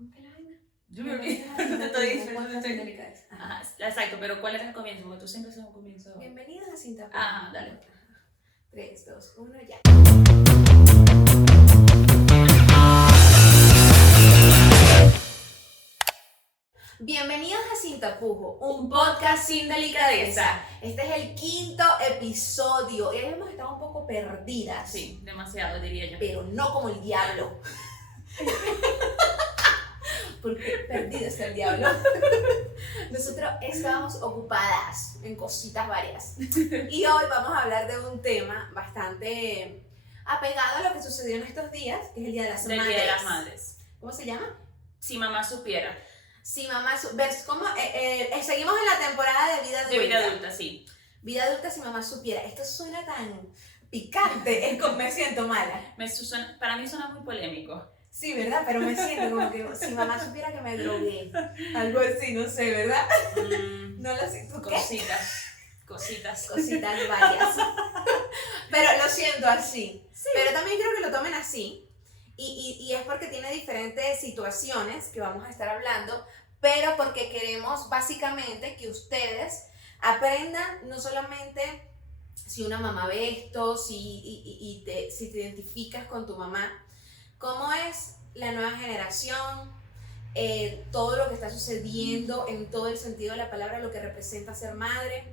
¿Cómo que la vaina? Yo me olvidé. Ajá, exacto, pero ¿cuál era el comienzo? Porque tú siempre haces un comienzo. Bienvenidos a Sin Tapujos. Ajá, dale. 3, 2, 1, ya. Bienvenidos a Sin Tapujo, un podcast sin delicadeza. Este es el 5º episodio y hoy hemos estado un poco perdidas. Sí, demasiado diría yo. Pero no como el diablo. Porque perdido está el diablo. Nosotros estábamos ocupadas en cositas varias. Y hoy vamos a hablar de un tema bastante apegado a lo que sucedió en estos días, que es el Día de las Madres. Día de las Madres. ¿Cómo se llama? Si mamá supiera. Si mamá ¿cómo? Seguimos en la temporada de vida adulta. De vida adulta, sí. Vida adulta si mamá supiera. Esto suena tan picante, me siento mala. Para mí suena muy polémico. Sí, ¿verdad? Pero me siento como que si mamá supiera que me drogué. Algo así, no sé, ¿verdad? No lo sé. ¿Tú qué? Cositas Varias. Pero lo siento así. Sí. Pero también quiero que lo tomen así. Y es porque tiene diferentes situaciones que vamos a estar hablando, pero porque queremos básicamente que ustedes aprendan no solamente si una mamá ve esto, si te identificas con tu mamá, cómo es la nueva generación, todo lo que está sucediendo en todo el sentido de la palabra, lo que representa ser madre,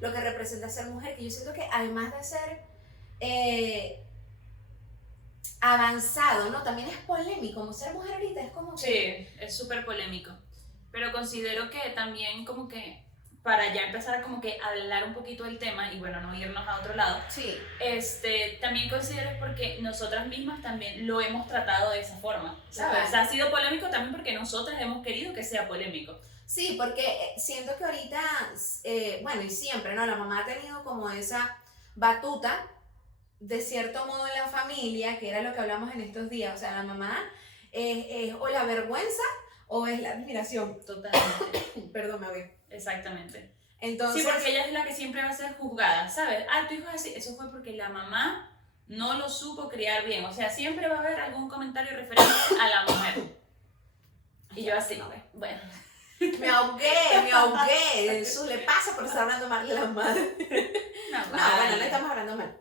lo que representa ser mujer, que yo siento que además de ser avanzado, ¿no? También es polémico, como ser mujer ahorita es como que... Sí, es súper polémico, pero considero que también como que para ya empezar a como que hablar un poquito del tema y bueno, no irnos a otro lado, Sí. También considero es porque nosotras mismas también lo hemos tratado de esa forma, ¿sabes? Claro. O sea, ha sido polémico también porque nosotras hemos querido que sea polémico. Sí, porque siento que ahorita, bueno, y siempre, ¿no? La mamá ha tenido como esa batuta, de cierto modo, en la familia, que era lo que hablamos en estos días. O sea, la mamá es o la vergüenza o es la admiración. Totalmente. Perdón, me voy. Exactamente. Entonces, sí, porque ella es la que siempre va a ser juzgada, ¿sabes? Ah, tu hijo es así. Eso fue porque la mamá no lo supo criar bien. O sea, siempre va a haber algún comentario referente a la mujer. Y yo así, bueno. Me ahogué. Eso le pasa por estar hablando mal de la madre. Bueno, no estamos hablando mal.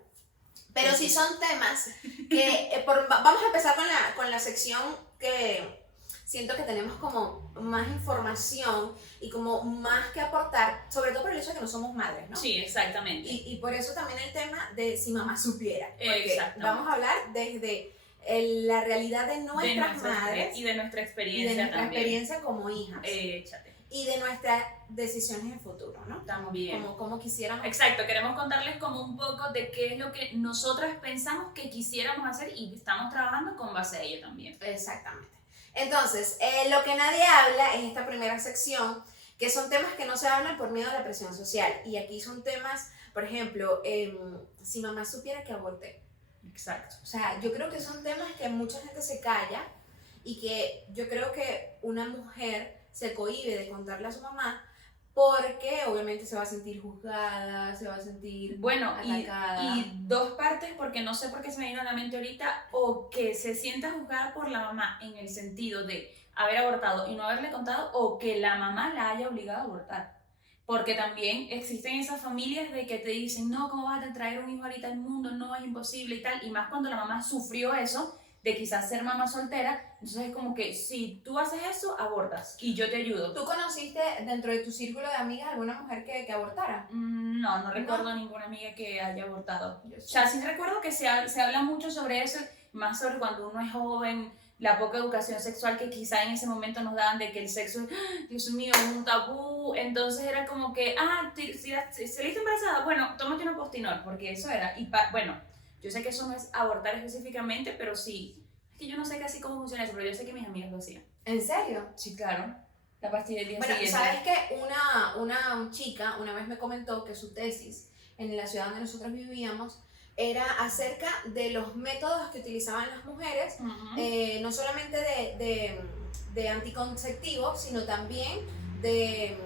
Pero sí son temas que, vamos a empezar con la sección que siento que tenemos como más información y como más que aportar, sobre todo por el hecho de que no somos madres, ¿no? Sí, exactamente. Y por eso también el tema de si mamá supiera. Exacto. Vamos a hablar desde la realidad de nuestras madres y de nuestra experiencia y de nuestra también. experiencia como hijas. Échate. Y de nuestras decisiones en futuro, ¿no? También. Como quisiéramos. Exacto, queremos contarles como un poco de qué es lo que nosotras pensamos que quisiéramos hacer y estamos trabajando con base a ello también. Exactamente. Entonces, lo que nadie habla es esta primera sección, que son temas que no se hablan por miedo a la presión social. Y aquí son temas, por ejemplo, si mamá supiera que aborté. Exacto. O sea, yo creo que son temas que mucha gente se calla y que yo creo que una mujer se cohíbe de contarle a su mamá porque obviamente se va a sentir juzgada, se va a sentir atacada. Y dos partes, porque no sé por qué se me vino a la mente ahorita, o que se sienta juzgada por la mamá en el sentido de haber abortado y no haberle contado, o que la mamá la haya obligado a abortar. Porque también existen esas familias de que te dicen, no, ¿cómo vas a traer un hijo ahorita al mundo? No, es imposible y tal. Y más cuando la mamá sufrió eso, de quizás ser mamá soltera, entonces es como que si tú haces eso, abortas y yo te ayudo. ¿Tú conociste dentro de tu círculo de amigas alguna mujer que abortara? No recuerdo ninguna amiga que haya abortado. Yo sí. O sea, sí recuerdo que se habla mucho sobre eso, más sobre cuando uno es joven, la poca educación sexual que quizá en ese momento nos daban de que el sexo es, Dios mío, un tabú, entonces era como que, si saliste embarazada, bueno, tómate una Postinor, porque eso era, bueno, yo sé que eso no es abortar específicamente, pero sí, es que yo no sé casi cómo funciona eso, pero yo sé que mis amigas lo hacían. ¿En serio? Sí, claro, la pastilla del día bueno, siguiente. ¿sabes qué? Una chica una vez me comentó que su tesis en la ciudad donde nosotros vivíamos era acerca de los métodos que utilizaban las mujeres, no solamente de anticonceptivos, sino también de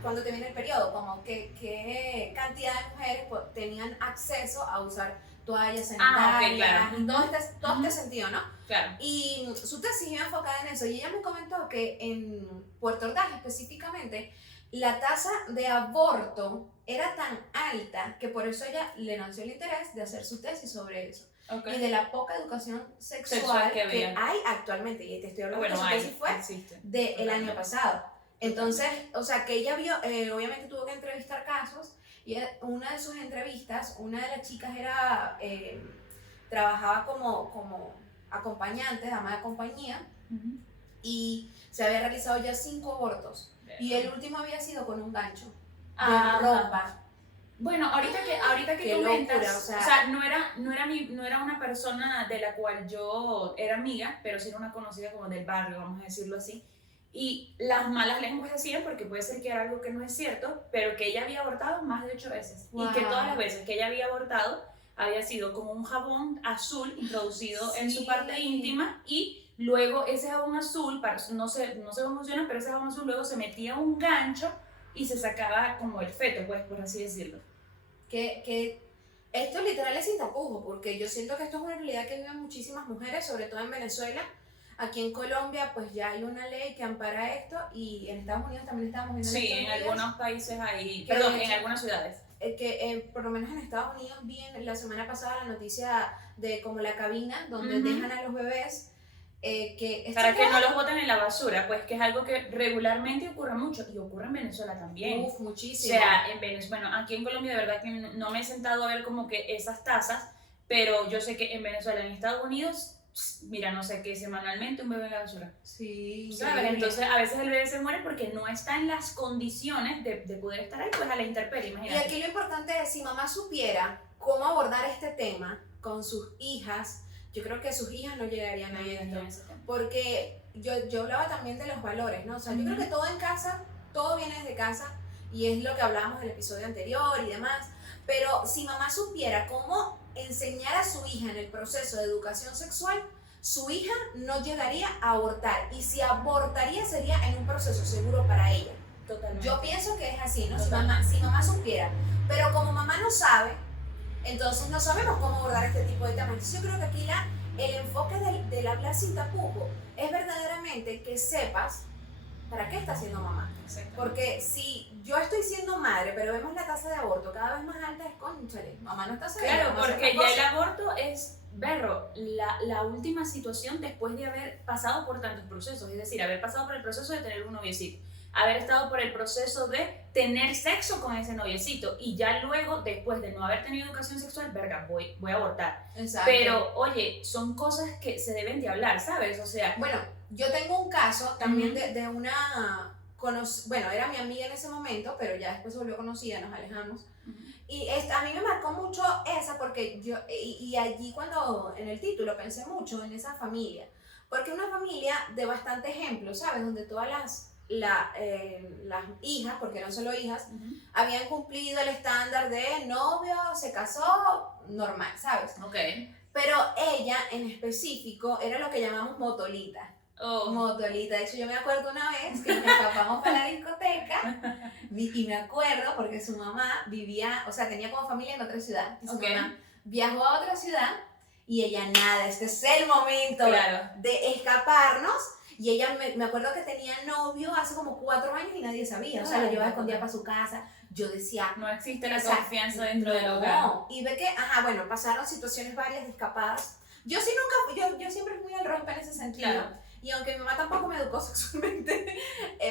cuando te viene el periodo, como qué cantidad de mujeres tenían acceso a usar toallas Ah, ok, sanitarias, claro. y todo este sentido, ¿no? Claro. Y su tesis iba enfocada en eso, y ella me comentó que en Puerto Ordaz específicamente, la tasa de aborto era tan alta que por eso ella le nació el interés de hacer su tesis sobre eso. Okay. Y de la poca educación sexual Sexual que que había. hay actualmente, y te estoy hablando Bueno, que su hay, tesis fue existe. del año pasado. Entonces, o sea, que ella vio, obviamente tuvo que entrevistar casos, y una de sus entrevistas, una de las chicas era, trabajaba como acompañante, dama de compañía, y se había realizado ya 5 abortos, y el último había sido con un gancho de ropa. Bueno, ahorita que Qué comentas, locura, o sea, no era una persona de la cual yo era amiga, pero sí era una conocida como del barrio, vamos a decirlo así. Y las malas lenguas decían, porque puede ser que era algo que no es cierto, pero que ella había abortado más de 8 veces. Wow. Y que todas las veces que ella había abortado había sido como un jabón azul introducido en su parte íntima, y luego ese jabón azul, no sé cómo funciona, pero ese jabón azul luego se metía un gancho y se sacaba como el feto, pues, por así decirlo. Que esto literal es sin tapujos, porque yo siento que esto es una realidad que viven muchísimas mujeres, sobre todo en Venezuela. Aquí en Colombia pues ya hay una ley que ampara esto, y en Estados Unidos también estamos viendo. Sí, en algunos países hay, Que perdón, de en hecho, algunas ciudades. Por lo menos en Estados Unidos vi la semana pasada la noticia de como la cabina donde dejan a los bebés, que para que no los boten en la basura, pues, que es algo que regularmente ocurre mucho, y ocurre en Venezuela también. Uf, muchísimo. O sea, en Venezuela, bueno, aquí en Colombia de verdad que no me he sentado a ver como que esas tasas, pero yo sé que en Venezuela, en Estados Unidos, mira, no sé qué, semanalmente un bebé en la basura. Sí, ¿Sabes? Entonces a veces el bebé se muere porque no está en las condiciones de poder estar ahí, pues, a la intemperie, y imagínate. aquí lo importante es, si mamá supiera cómo abordar este tema con sus hijas, yo creo que sus hijas no llegarían a esto, porque yo hablaba también de los valores, ¿no? O sea, yo creo que todo en casa, todo viene desde casa, y es lo que hablábamos del episodio anterior y demás, pero si mamá supiera cómo enseñar a su hija en el proceso de educación sexual, su hija no llegaría a abortar, y si abortaría sería en un proceso seguro para ella. Totalmente. Yo pienso que es así, ¿no? Si mamá supiera, pero como mamá no sabe, entonces no sabemos cómo abordar este tipo de temas. Entonces yo creo que aquí el enfoque del hablar sin tapujo es verdaderamente que sepas para qué estás siendo mamá. Porque si yo estoy siendo madre, pero vemos la tasa de aborto cada vez más alta, es cónchale, mamá no está sabiendo. Claro, porque ya el aborto es, berro, la última situación después de haber pasado por tantos procesos, es decir, haber pasado por el proceso de tener un noviecito, haber estado por el proceso de tener sexo con ese noviecito, y ya luego, después de no haber tenido educación sexual, verga, voy a abortar. Exacto. Pero, oye, son cosas que se deben de hablar, ¿sabes? O sea... Bueno, yo tengo un caso también de una... Bueno, era mi amiga en ese momento, pero ya después se volvió conocida, nos alejamos. Y a mí me marcó mucho esa, porque yo, y allí cuando en el título pensé mucho en esa familia, porque una familia de bastante ejemplo, ¿sabes? Donde todas las hijas, porque no solo hijas, habían cumplido el estándar de novio, se casó, normal, ¿sabes? Okay. Pero ella en específico era lo que llamamos motolita. Oh. Motolita. De hecho, yo me acuerdo una vez que nos escapamos para la discoteca, y me acuerdo porque su mamá vivía, o sea, tenía como familia en otra ciudad. Y su mamá viajó a otra ciudad, y ella, nada, este es el momento de escaparnos. Y ella, me acuerdo que tenía novio hace como 4 años y nadie sabía. O sea, lo llevaba escondida para su casa. Yo decía... No existe la confianza dentro del hogar. No, y ve que, bueno, pasaron situaciones varias de escapadas. Yo sí nunca, yo siempre fui al rompe en ese sentido. Claro. Y aunque mi mamá tampoco me educó sexualmente,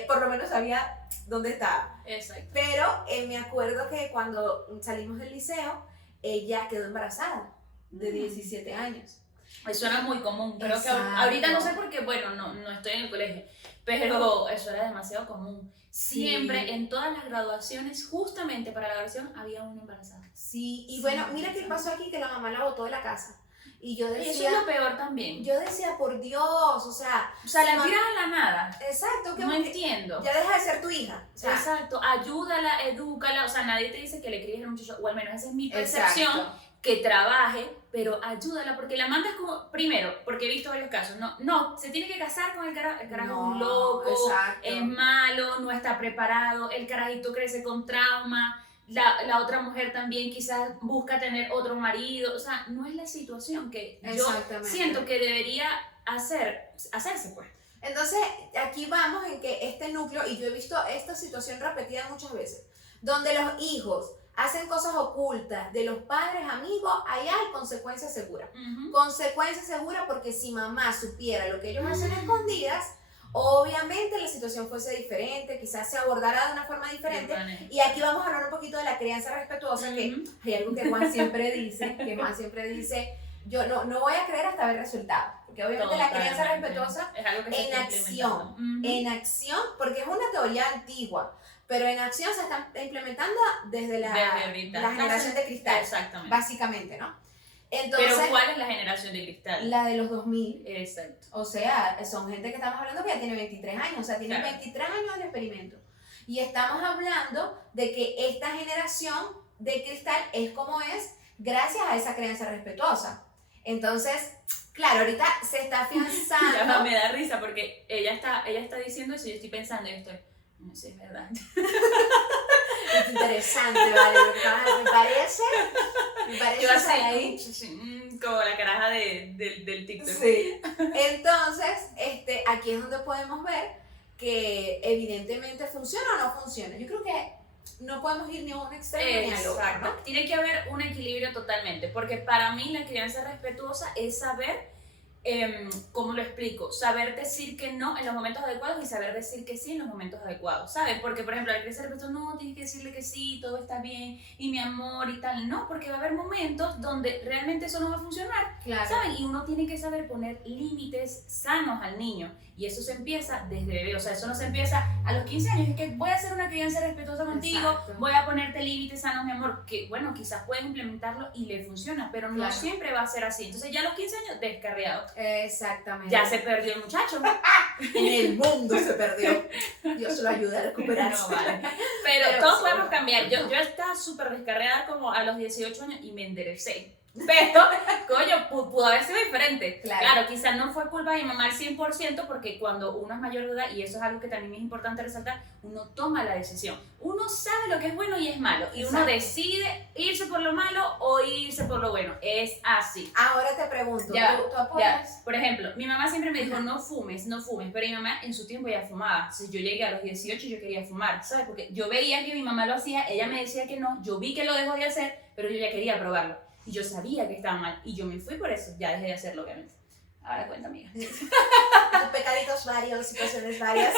por lo menos sabía dónde estaba. Exacto. Pero me acuerdo que cuando salimos del liceo, ella quedó embarazada de 17 años. Eso era muy común, creo que ahorita no sé por qué, bueno, no estoy en el colegio, pero eso era demasiado común. Siempre, en todas las graduaciones, justamente para la graduación, había una embarazada. Sí, y bueno, mira qué pasó aquí, que la mamá la botó de la casa. Y yo decía... Y eso es lo peor también. Yo decía, por Dios, o sea... la tiras a la nada. Exacto. No entiendo. Ya deja de ser tu hija. O sea, exacto, ayúdala, edúcala, o sea, nadie te dice que le críes al muchacho, o al menos esa es mi percepción. Exacto. Que trabaje, pero ayúdala, porque la mandas como, primero, porque he visto varios casos, no, se tiene que casar con el carajo es un loco, es malo, no está preparado, el carajito crece con trauma, la otra mujer también quizás busca tener otro marido, o sea, no es la situación que yo siento que debería hacerse pues. Entonces, aquí vamos en que este núcleo, y yo he visto esta situación repetida muchas veces, donde los hijos hacen cosas ocultas de los padres, amigos, allá hay consecuencias seguras. Consecuencias seguras porque si mamá supiera lo que ellos hacen escondidas, obviamente la situación fuese diferente, quizás se abordara de una forma diferente. Y aquí vamos a hablar un poquito de la crianza respetuosa, que hay algo que Juan siempre dice, yo no voy a creer hasta ver resultados. Porque obviamente la crianza respetuosa es algo que en acción, porque es una teoría antigua, pero en acción se está implementando desde la generación de cristal, básicamente, ¿no? Entonces, pero ¿cuál es la generación de cristal? La de los 2000. Exacto. O sea, son gente que estamos hablando que ya tiene 23 años, o sea, tiene 23 años de experimento. Y estamos hablando de que esta generación de cristal es como es gracias a esa crianza respetuosa. Entonces, claro, ahorita se está afianzando. Ya me da risa porque ella está diciendo eso y yo estoy pensando y estoy, no sé, es verdad. Es interesante, ¿vale? Me parece yo así, ahí. Como la caraja del TikTok. Sí. Entonces, aquí es donde podemos ver que evidentemente funciona o no funciona. Yo creo que no podemos ir ni a un extremo ni al otro, ¿no? Tiene que haber un equilibrio totalmente, porque para mí la crianza respetuosa es saber, ¿cómo lo explico? Saber decir que no en los momentos adecuados y saber decir que sí en los momentos adecuados, ¿sabes? Porque, por ejemplo, al crianza respetuosa, no, tienes que decirle que sí, todo está bien, y mi amor y tal, no, porque va a haber momentos donde realmente eso no va a funcionar, ¿saben? Y uno tiene que saber poner límites sanos al niño, y eso se empieza desde bebé, o sea, eso no se empieza a los 15 años, es que voy a hacer una crianza respetuosa contigo, voy a ponerte límites sanos, mi amor, que bueno, quizás puedes implementarlo y le funciona, pero no siempre va a ser así, entonces ya a los 15 años, descarriado. Exactamente. Ya se perdió el muchacho. En el mundo se perdió. Dios lo ayude a recuperarse. No, vale. Pero todos podemos cambiar. Yo estaba súper descarriada como a los 18 años y me enderecé. Pero, coño, pudo haber sido diferente. Claro, quizás no fue culpa de mi mamá al 100%, porque cuando uno es mayor de edad, y eso es algo que también es importante resaltar, uno toma la decisión. Uno sabe lo que es bueno y es malo. Y uno decide irse por lo malo o irse por lo bueno. Es así. Ahora te pregunto, ¿tú apoyas? Por ejemplo, mi mamá siempre me dijo, no fumes. Pero mi mamá en su tiempo ya fumaba. Entonces yo llegué a los 18 y yo quería fumar, ¿sabes? Porque yo veía que mi mamá lo hacía, ella me decía que no, yo vi que lo dejó de hacer, pero yo ya quería probarlo. Y yo sabía que estaba mal. Y yo me fui por eso. Ya dejé de hacerlo, obviamente. Ahora cuenta, amiga. Pecaditos varios, situaciones varias.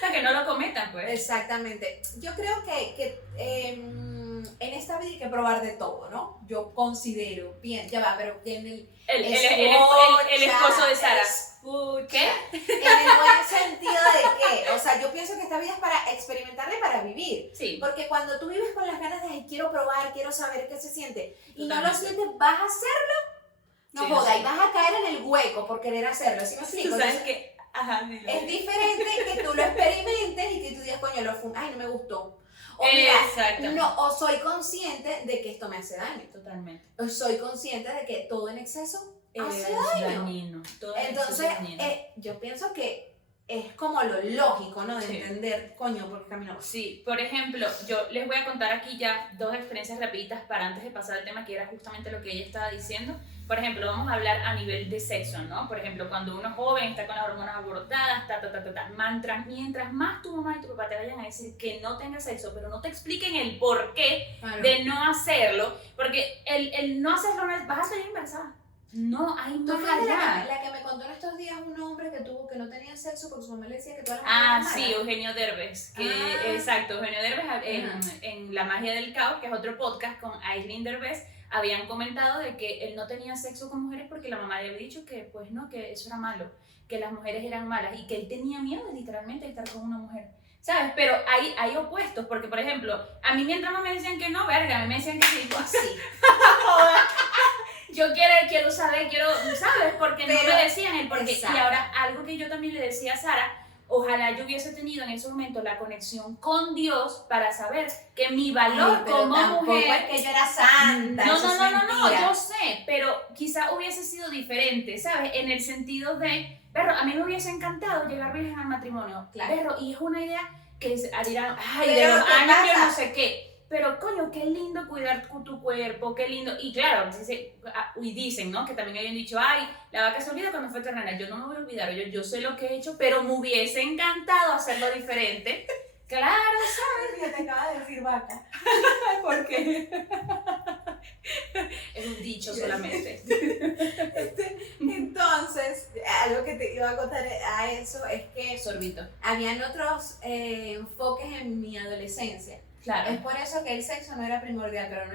Para que no lo cometan, pues. Exactamente. Yo creo que en esta vida hay que probar de todo, ¿no? Yo considero, bien, ya va, pero tiene el esposo de Sara. ¿Qué? En el buen sentido de que, o sea, yo pienso que esta vida es para experimentarla y para vivir. Sí. Porque cuando tú vives con las ganas de, quiero probar, quiero saber qué se siente, y no lo sientes, vas a hacerlo, no joda, y vas a caer en el hueco por querer hacerlo, ¿sí me explico? ¿Tú sabes qué? Ajá, es diferente que tú lo experimentes y que tú digas, coño, ay, no me gustó. O mira, o soy consciente de que esto me hace daño. Totalmente. O soy consciente de que todo en exceso hace daño. Dañino. Entonces, yo pienso que es como lo lógico, ¿no? De entender, coño, por qué camino. Sí, por ejemplo, yo les voy a contar aquí ya 2 experiencias rapiditas para antes de pasar al tema que era justamente lo que ella estaba diciendo. Por ejemplo, vamos a hablar a nivel de sexo, ¿no? Por ejemplo, cuando uno es joven, está con las hormonas alborotadas, mientras más tu mamá y tu papá te vayan a decir que no tengas sexo, pero no te expliquen el porqué de no hacerlo, porque el no hacerlo vas a salir embarazada. No hay más allá. La que me contó en estos días un hombre que no tenía sexo porque su mamá le decía que todas las mujeres eran malas. Sí, Eugenio Derbez. Exacto, Eugenio Derbez en La Magia del Caos, que es otro podcast con Aislinn Derbez, habían comentado de que él no tenía sexo con mujeres porque la mamá le había dicho que pues no, que eso era malo, que las mujeres eran malas y que él tenía miedo de literalmente estar con una mujer. ¿Sabes? Pero hay opuestos, porque por ejemplo, a mí mientras no me decían que no, verga, a mí me decían que sí, pues sí. Yo quiero saber, ¿sabes? Porque no me decían el porqué. Y ahora, algo que yo también le decía a Sara, ojalá yo hubiese tenido en ese momento la conexión con Dios para saber que mi valor como mujer... es que yo era santa. No, yo sé, pero quizá hubiese sido diferente, ¿sabes? En el sentido de, pero a mí me hubiese encantado llegar virgen al matrimonio, pero y es una idea que dirán, ay, de los años yo no sé qué. pero coño, qué lindo cuidar tu cuerpo, qué lindo. Y claro, y dicen, ¿no? Que también habían dicho, ay, la vaca se olvida cuando fue terrenal. Yo no me voy a olvidar, yo sé lo que he hecho, pero me hubiese encantado hacerlo diferente. Claro, ¿sabes? Ya te acaba de decir vaca. ¿Por qué? Es un dicho solamente. Entonces, algo que te iba a contar a eso es que Sorbito. habían otros enfoques en mi adolescencia. Claro. Es por eso que el sexo no era primordial, pero no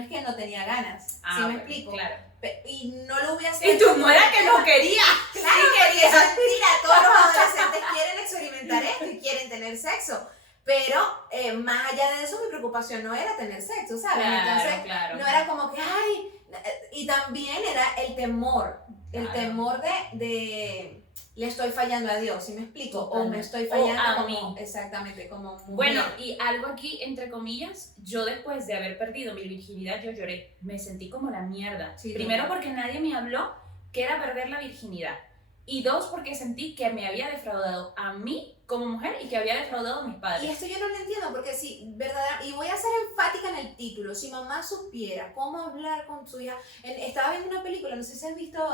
es que no tenía ganas. ¿Sí me explico? Claro. Y no lo hubiera hecho. Y tú no era que no quería. Claro, sí, porque es mentira. Todos los adolescentes quieren experimentar esto y quieren tener sexo. Pero más allá de eso, mi preocupación no era tener sexo, ¿sabes? Claro, entonces, claro. no era como que, ay, y también era el temor. El temor de le estoy fallando a Dios, ¿sí me explico? Totalmente. O me estoy fallando a como, mí. exactamente, como mujer. Bueno, y algo aquí, entre comillas, yo después de haber perdido mi virginidad, yo lloré. Me sentí como la mierda. Sí, primero porque nadie me habló que era perder la virginidad. Y dos, porque sentí que me había defraudado a mí como mujer y que había defraudado a mis padres. Y esto yo no lo entiendo porque sí, verdad, y voy a ser enfática en el título. Si mamá supiera cómo hablar con su hija, estaba viendo una película, no sé si has visto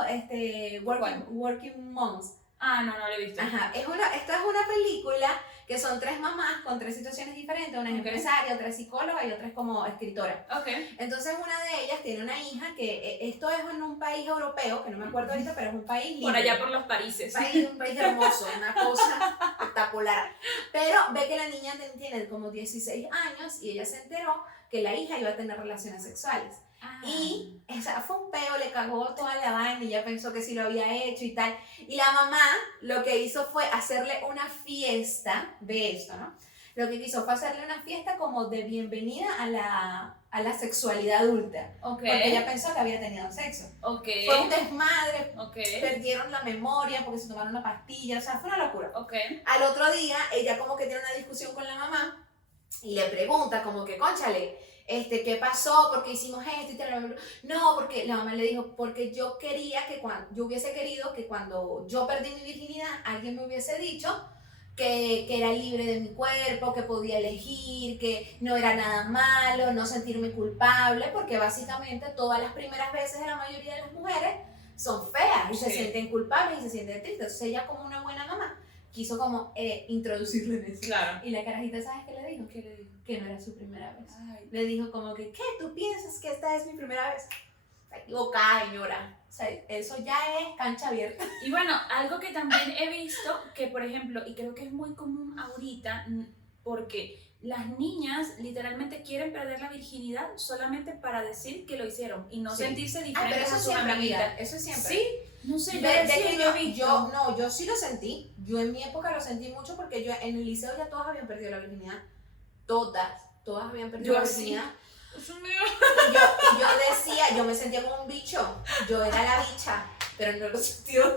Working Moms. Ah, no lo he visto. Ajá, esta es una película que son 3 mamás con 3 situaciones diferentes, una es empresaria, otra es psicóloga y otra es como escritora. Okay. Entonces una de ellas tiene una hija que, esto es en un país europeo, que no me acuerdo ahorita, pero es un país libre. Por allá por los Parises. Un país hermoso, una cosa espectacular. Pero ve que la niña tiene como 16 años y ella se enteró que la hija iba a tener relaciones sexuales. Y fue un peo, le cagó toda la vaina y ella pensó que sí lo había hecho y tal. Y la mamá lo que hizo fue hacerle una fiesta de esto, ¿no? Lo que quiso fue hacerle una fiesta como de bienvenida a la sexualidad adulta. Porque ella pensó que había tenido sexo. Fue un desmadre, perdieron la memoria porque se tomaron una pastilla, o sea, fue una locura. Al otro día, ella como que tiene una discusión con la mamá y le pregunta como que, cónchale, ¿qué pasó? ¿Por qué hicimos esto? Y tal. No, porque la mamá le dijo, porque yo hubiese querido que cuando yo perdí mi virginidad, alguien me hubiese dicho que era libre de mi cuerpo, que podía elegir, que no era nada malo, no sentirme culpable, porque básicamente todas las primeras veces de la mayoría de las mujeres son feas y se sienten culpables y se sienten tristes. Entonces ella, como una buena mamá, quiso como introducirlo en eso. Claro. Y la carajita, ¿sabes qué le dijo? ¿Qué le dijo? Que no era su primera vez. Ay. Le dijo como que, ¿qué? ¿Tú piensas que esta es mi primera vez? Está equivocada, señora. O sea, eso ya es cancha abierta. Y bueno, algo que también he visto, que por ejemplo, y creo que es muy común ahorita, porque las niñas literalmente quieren perder la virginidad solamente para decir que lo hicieron y no sentirse diferentes pero eso a sus siempre, amiguitas. amiga, eso siempre. Sí, no sé, yo sí lo sentí. Yo en mi época lo sentí mucho porque yo en el liceo ya todas habían perdido la virginidad. Todas habían perdido la virginidad. Y yo decía, yo me sentía como un bicho. Yo era la bicha, pero no lo sentido.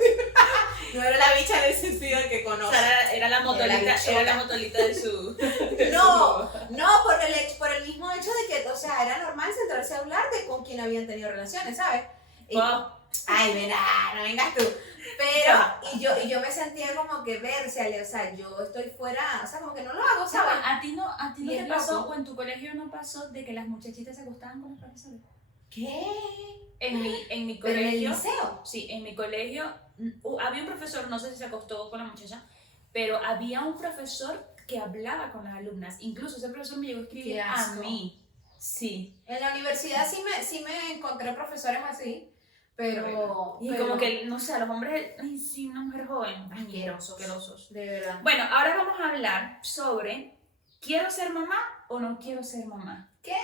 No era la bicha en el sentido de que conozco. O sea, era la motolita de su. No, por el mismo hecho de que, o sea, era normal sentarse a hablar de con quién habían tenido relaciones, ¿sabes? Ay, verá, no vengas tú. Pero, y yo me sentía como que o sea, yo estoy fuera, o sea, como que no lo hago, ¿sabes? ¿A ti no te pasó, loco. o en tu colegio no pasó, de que las muchachitas se acostaban con los profesores? ¿Qué? En mi ¿Pero en el colegio. liceo? Sí, en mi colegio había un profesor, no sé si se acostó con la muchacha, pero había un profesor que hablaba con las alumnas. Incluso ese profesor me llegó a escribir a mí. Sí. En la universidad sí me encontré profesores así. Pero como que, no sé, a los hombres, ay, sí, una mujer joven, asquerosos. De verdad. Bueno, ahora vamos a hablar sobre ¿quiero ser mamá o no quiero ser mamá? ¿Qué?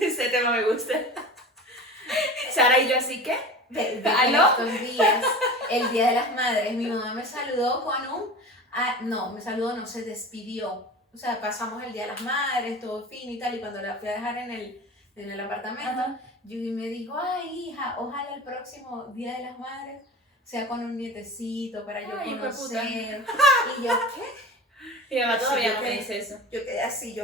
Ese tema me gusta. Sara y yo así que, ¿aló? Estos días, el Día de las Madres, mi mamá me saludó con se despidió. O sea, pasamos el Día de las Madres, todo fino y tal, y cuando la fui a dejar en el apartamento, Yubi me dijo, ay hija, ojalá el próximo Día de las Madres sea con un nietecito para yo conocer. Y yo, ¿qué? Mi mamá todavía no me dice eso. Yo quedé así,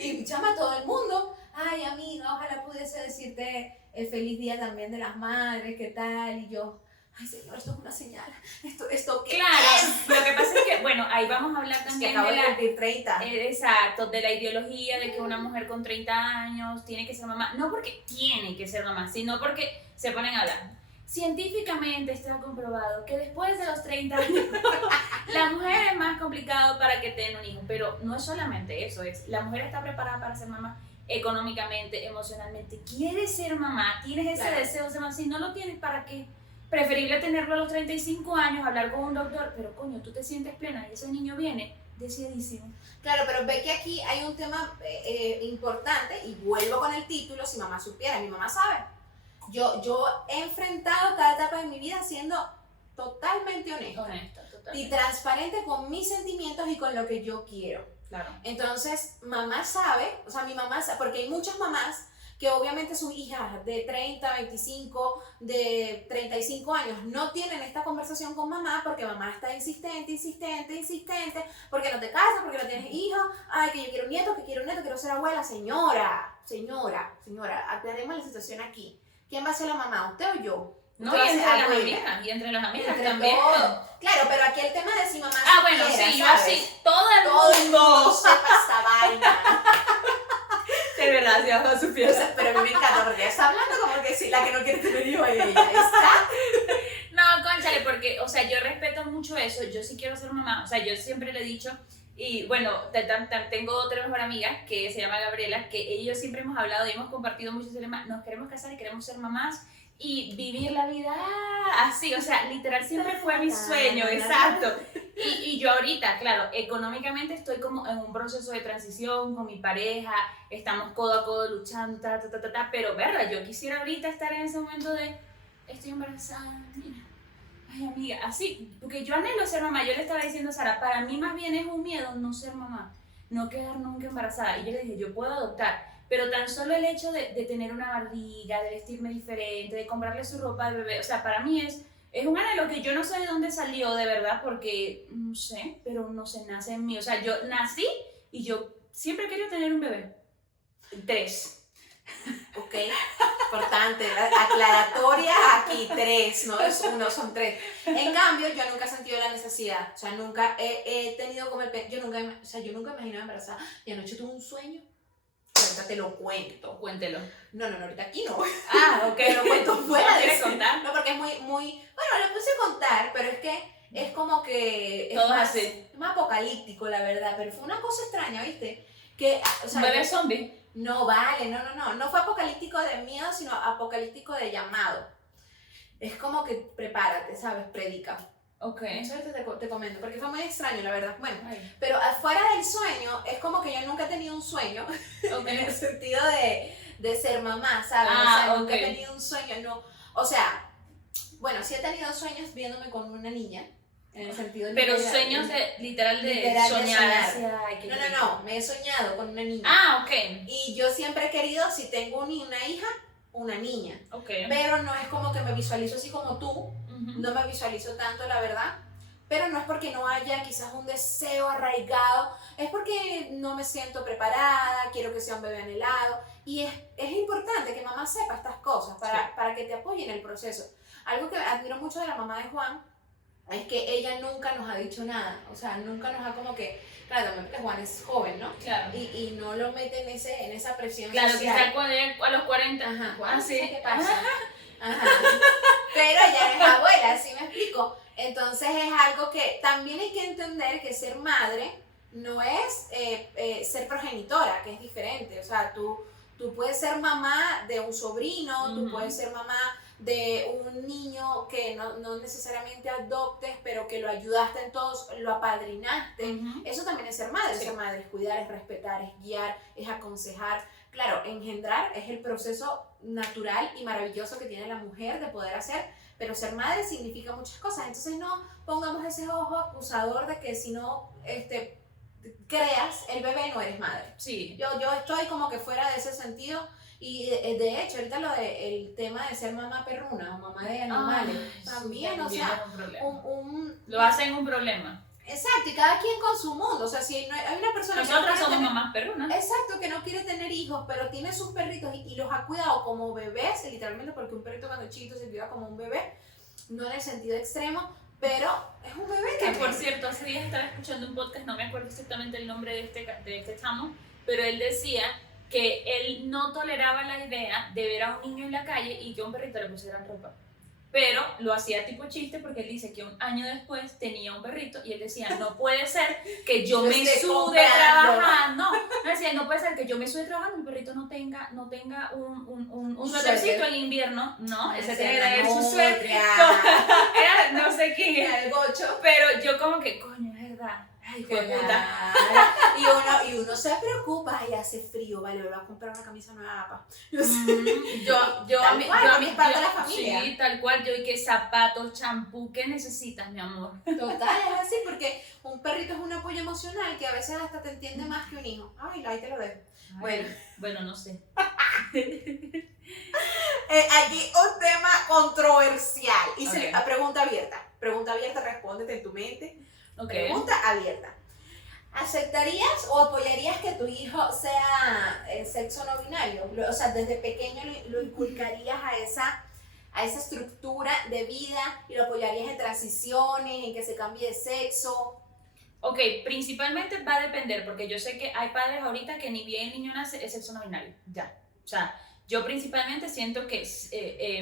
y llama a todo el mundo, ay amiga, ojalá pudiese decirte el feliz día también de las madres, ¿qué tal? Y yo, ay señor, esto es una señal, esto ¿qué claro, es? Lo que pasa es que, bueno, ahí vamos a hablar también. también acabo de de la, cumplir 30. exacto, de la ideología de que una mujer con 30 años tiene que ser mamá, no porque tiene que ser mamá, sino porque se ponen a hablar. Científicamente está comprobado que después de los 30 años la mujer es más complicado para que tenga un hijo, pero no es solamente eso, es la mujer está preparada para ser mamá económicamente, emocionalmente, quiere ser mamá, tienes ese Claro. deseo de ser mamá, si no lo tienes, ¿para qué? Preferible tenerlo a los 35 años, hablar con un doctor, pero coño, tú te sientes plena y ese niño viene deseadísimo. Claro, pero ve que aquí hay un tema importante y vuelvo con el título, si mamá supiera, mi mamá sabe. Yo he enfrentado cada etapa de mi vida siendo totalmente honesta Honesta, y totalmente. transparente con mis sentimientos y con lo que yo quiero. Claro. Entonces, mamá sabe, o sea, mi mamá sabe, porque hay muchas mamás que obviamente sus hijas de 30, 25, de 35 años no tienen esta conversación con mamá porque mamá está insistente, porque no te casas, porque no tienes hijos, ay, que yo quiero un nieto, que quiero un nieto, quiero ser abuela. Señora, aclaremos la situación aquí. ¿Quién va a ser la mamá, usted o yo? No, Usted y va a ser entre las abuela. amigas, y entre las amigas Entre también. todos. Claro, pero aquí el tema de si mamá Ah, bueno, supiera, sí, yo ¿sabes? así, todo Todo el el mundo mundo. sepa esta vaina. De verdad, si mamá O supiera. sea, pero a mí me encanta porque ella está hablando como que sí, la que no quiere tener hijos es ella. Está. No, cónchale, porque, o sea, yo respeto mucho eso, yo sí quiero ser mamá, o sea, yo siempre le he dicho, y bueno, tengo otra mejor amiga que se llama Gabriela, que ella y yo siempre hemos hablado y hemos compartido muchos temas, nos queremos casar y queremos ser mamás y vivir la vida así, o sea, literal siempre fue mi sueño, exacto. Y yo ahorita, claro, económicamente estoy como en un proceso de transición con mi pareja, estamos codo a codo luchando, pero verla, yo quisiera ahorita estar en ese momento de, estoy embarazada, mira. Ay, amiga, así, porque yo anhelo ser mamá. Yo le estaba diciendo a Sara, para mí más bien es un miedo no ser mamá, no quedar nunca embarazada. Y yo le dije, yo puedo adoptar, pero tan solo el hecho de tener una barriga, de vestirme diferente, de comprarle su ropa de bebé, o sea, para mí es un anhelo que yo no sé de dónde salió de verdad, porque no sé, pero no sé, nace en mí. O sea, yo nací y yo siempre he querido tener un bebé. 3. Ok, importante, aclaratoria aquí, 3, no es 1, son 3. En cambio, yo nunca he sentido la necesidad, o sea, nunca he tenido como yo nunca imaginaba embarazada. Y anoche tuve un sueño, ahorita te lo cuento. Cuéntelo. No, ahorita aquí no. Ah, ok. Te lo cuento fuera de ¿Quieres contar? No, porque es muy, bueno, le puse a contar, pero es que es como que Todo más, así. es más apocalíptico, la verdad, pero fue una cosa extraña, ¿viste? Que, o sea, Un bebé zombie. no vale, no fue apocalíptico de miedo, sino apocalíptico de llamado. Es como que prepárate, ¿sabes? Predica. Ok. Eso ahorita te comento, porque fue muy extraño, la verdad. Bueno, Ay, pero afuera del sueño, es como que yo nunca he tenido un sueño, ok. en el sentido de ser mamá, ¿sabes? Ah, o sea, nunca he ok. tenido un sueño, no. O sea, bueno, sí he tenido sueños viéndome con una niña, en el sentido de Pero que sueños literal de literal de soñar. soñar. Así, ay, qué rico. No, me he soñado con una niña. Ah, ok. Y yo siempre he querido, si tengo una hija, una niña. Ok. Pero no es como que me visualizo así como tú, Ujú. no me visualizo tanto, la verdad. Pero no es porque no haya quizás un deseo arraigado, es porque no me siento preparada, quiero que sea un bebé anhelado. Y es importante que mamá sepa estas cosas para que te apoye en el proceso. Algo que admiro mucho de la mamá de Juan es que ella nunca nos ha dicho nada, o sea, nunca nos ha como que, claro, también porque Juan es joven, ¿no? Claro. Y no lo mete en esa presión Claro, social. quizás cuando llegue a los 40. Ajá, Juan, Ah, sí. ¿qué pasa? Ajá. Pero ella es abuela, ¿sí me explico? Entonces es algo que también hay que entender que ser madre no es ser progenitora, que es diferente. O sea, tú puedes ser mamá de un sobrino, tú puedes ser mamá de un niño que no necesariamente adoptes, pero que lo ayudaste en todos, lo apadrinaste. Ujú. Eso también es ser madre. Sí. Ser madre es cuidar, es respetar, es guiar, es aconsejar. Claro, engendrar es el proceso natural y maravilloso que tiene la mujer de poder hacer, pero ser madre significa muchas cosas. Entonces no pongamos ese ojo acusador de que si no creas el bebé no eres madre. Sí. Yo estoy como que fuera de ese sentido. Y de hecho, ahorita el tema de ser mamá perruna o mamá de animales, Ay, también, sí, o sea, es un problema. un Lo hacen un problema. exacto, y cada quien con su mundo. O sea, si no hay una persona que no Nosotros quiere somos tener, mamás perrunas. exacto, que no quiere tener hijos, pero tiene sus perritos y los ha cuidado como bebés, literalmente, porque un perrito cuando es chiquito se cuida como un bebé, no en el sentido extremo, pero es un bebé Que también. por cierto, hace días estaba escuchando un podcast, no me acuerdo exactamente el nombre de este chamo, pero él decía que él no toleraba la idea de ver a un niño en la calle y que a un perrito le pusieran ropa. Pero lo hacía tipo chiste porque él dice que un año después tenía un perrito y él decía, no puede ser que yo me sude trabajando. No, decía, no puede ser que yo me sude trabajando y el perrito no tenga un suétercito en invierno. No, ese tiene que traer su suéter. Era no sé quién es. El gocho. Pero yo como que, coño, es verdad. Ay, hijo de puta. Y uno se preocupa, ay, hace frío, vale, voy a comprar una camisa nueva, papá. Yo a mí, es parte de la familia. Sí, tal cual, yo y que zapatos, champú, ¿qué necesitas, mi amor? Total, es así, porque un perrito es un apoyo emocional que a veces hasta te entiende más que un hijo. Ay, ahí te lo dejo. Bueno, no sé. Aquí un tema controversial. Y Okay. pregunta abierta. Pregunta abierta, respóndete en tu mente. Okay. Pregunta abierta. ¿Aceptarías o apoyarías que tu hijo sea sexo no binario? O sea, desde pequeño lo inculcarías a esa estructura de vida y lo apoyarías en transiciones, en que se cambie de sexo. Ok, principalmente va a depender, porque yo sé que hay padres ahorita que ni bien el niño nace es sexo no binario, ya. O sea, yo principalmente siento que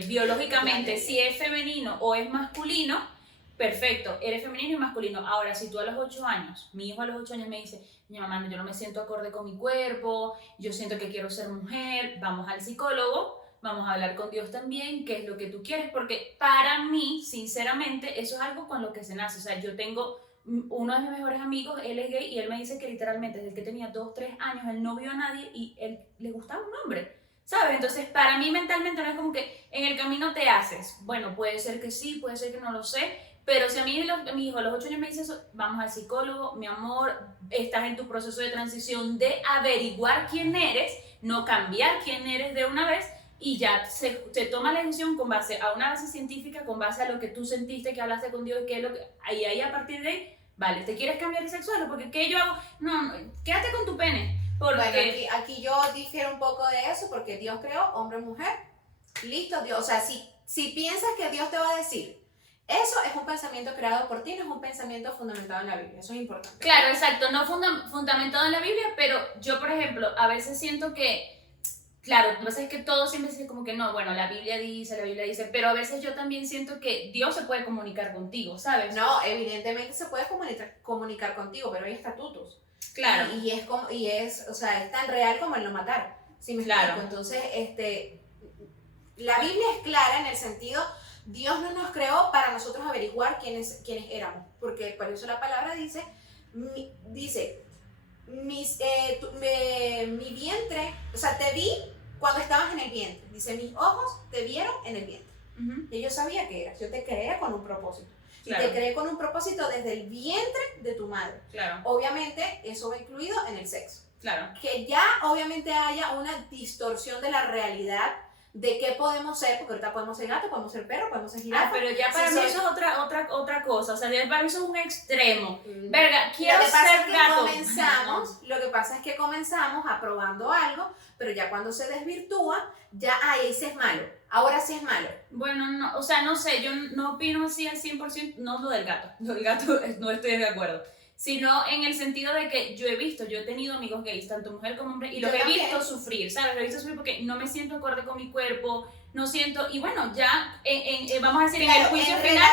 biológicamente si es femenino o es masculino, perfecto, eres femenino y masculino. Ahora, si tú a los 8 años, mi hijo a los 8 años me dice, mi mamá, yo no me siento acorde con mi cuerpo, yo siento que quiero ser mujer, vamos al psicólogo, vamos a hablar con Dios también, qué es lo que tú quieres, porque para mí, sinceramente, eso es algo con lo que se nace. O sea, yo tengo uno de mis mejores amigos, él es gay y él me dice que literalmente desde que tenía 2, 3 años él no vio a nadie y él le gustaba un hombre, ¿sabes? Entonces para mí mentalmente no es como que en el camino te haces, bueno, puede ser que sí, puede ser que no lo sé, pero si a mí mi hijo a los 8 años me dice eso, vamos al psicólogo, mi amor, estás en tu proceso de transición de averiguar quién eres, no cambiar quién eres de una vez. Y ya se toma la decisión con base a una base científica, con base a lo que tú sentiste, que hablaste con Dios, que es lo que ahí a partir de ahí, vale, ¿te quieres cambiar de sexual? Porque ¿qué yo hago? No, quédate con tu pene. Porque... Bueno, aquí yo difiero un poco de eso, porque Dios creó hombre y mujer. Listo, Dios. O sea, si piensas que Dios te va a decir, eso es un pensamiento creado por ti, no es un pensamiento fundamentado en la Biblia. Eso es importante. Claro, exacto, no fundamentado en la Biblia, pero yo, por ejemplo, a veces siento que claro, lo que pasa es que todo siempre dice como que no, bueno, la Biblia dice, pero a veces yo también siento que Dios se puede comunicar contigo, ¿sabes? No, evidentemente se puede comunicar contigo, pero hay estatutos. Claro. Y es, o sea, es tan real como el no matar. ¿Sí me Claro. explico? Entonces, la Biblia es clara en el sentido, Dios no nos creó para nosotros averiguar quiénes éramos, porque por eso la palabra dice, mi vientre, o sea, te vi cuando estabas en el vientre. Dice, mis ojos te vieron en el vientre. Y yo sabía que eras. Yo te creé con un propósito. Claro. Y te creé con un propósito desde el vientre de tu madre. Claro. Obviamente, eso va incluido en el sexo. Claro. Que ya, obviamente, haya una distorsión de la realidad de qué podemos ser, porque ahorita podemos ser gato, podemos ser perro, podemos ser jirafa. Pero ya para mí eso es otra cosa. O sea, para mí eso es un extremo. Verga, quiero ser gato. Lo que pasa es que comenzamos aprobando algo, pero ya cuando se desvirtúa, ya ahí sí es malo. Ahora sí es malo. Bueno, no, o sea, no sé, yo no opino así al 100%, no lo del gato. Lo del gato no estoy de acuerdo. Sino en el sentido de que yo he tenido amigos gays, tanto mujer como hombre, y los he visto sufrir, ¿sabes? Los he visto sufrir porque no me siento acorde con mi cuerpo, no siento, y bueno, ya, vamos a decir, claro, en el juicio final,